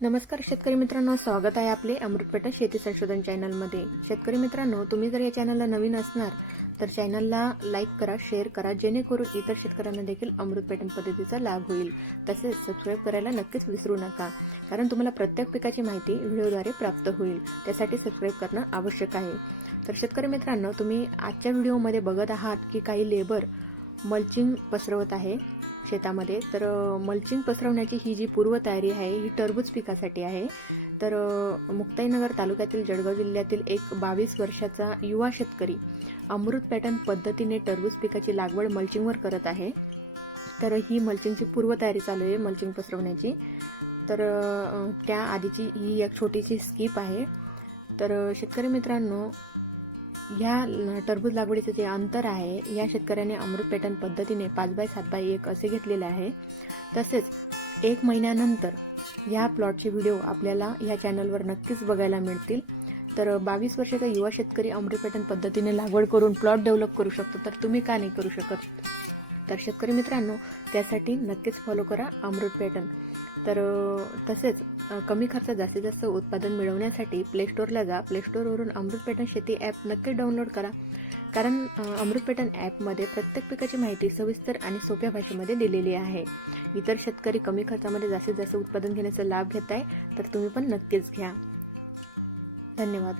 नमस्कार शेतकरी मित्रांनो स्वागत आहे आपले अमृतपेटा शेती संशोधन चॅनलमध्ये शेतकरी मित्रांनो तुम्ही जर या चॅनलला नवीन असणार तर चॅनलला लाईक करा शेअर करा जेणेकरून इतर शेतकऱ्यांना देखील अमृतपेटन पद्धतीचा लाभ होईल. तसेच सबस्क्राईब करायला नक्कीच विसरू नका कारण तुम्हाला प्रत्येक पिकाची माहिती व्हिडिओद्वारे प्राप्त होईल. त्यासाठी सबस्क्राईब करणं आवश्यक आहे. तर शेतकरी मित्रांनो तुम्ही आजच्या व्हिडिओमध्ये बघत आहात की काही लेबर मल्चिंग पसरवत आहे. शेतामध्ये. तर मल्चिंग पसरवण्याची ही जी पूर्वतयारी आहे ही टरबूज पिकासाठी आहे. तर मुक्ताईनगर तालुक्यातील जळगाव जिल्ह्यातील एक बावीस वर्षाचा युवा शेतकरी अमृत पॅटर्न पद्धतीने टरबूज पिकाची लागवड मल्चिंगवर करत आहे. तर ही मल्चिंगची पूर्वतयारी चालू आहे मल्चिंग पसरवण्याची. तर त्या आधीची ही एक छोटीशी स्कीप आहे. तर शेतकरी मित्रांनो ह्या ल- टरबूज लागवडीचं जे अंतर आहे या शेतकऱ्याने अमृत पॅटर्न पद्धतीने पाच बाय सात बाय एक असे घेतलेले आहे. तसेच एक महिन्यानंतर ह्या प्लॉटचे व्हिडिओ आपल्याला ह्या चॅनलवर नक्कीच बघायला मिळतील. तर बावीस वर्षाचा युवा शेतकरी अमृत पॅटर्न पद्धतीने लागवड करून प्लॉट डेव्हलप करू शकतो तर तुम्ही का नाही करू शकत? तर शेतकरी मित्रांनो त्यासाठी नक्कीच फॉलो करा अमृत पॅटर्न तर तसेच कमी खर्चात जास्तीत जास्त उत्पादन मिळवण्यासाठी प्लेस्टोरला जा. प्लेस्टोरवरून अमृत पॅटर्न शेती ॲप नक्की डाउनलोड करा. कारण अमृत पॅटर्न ॲपमध्ये प्रत्येक पिकाची माहिती सविस्तर आणि सोप्या भाषेमध्ये दिलेली आहे. इतर शेतकरी कमी खर्चामध्ये जास्तीत जास्त उत्पादन घेण्याचा लाभ घेत आहे तर तुम्ही पण नक्कीच घ्या. धन्यवाद.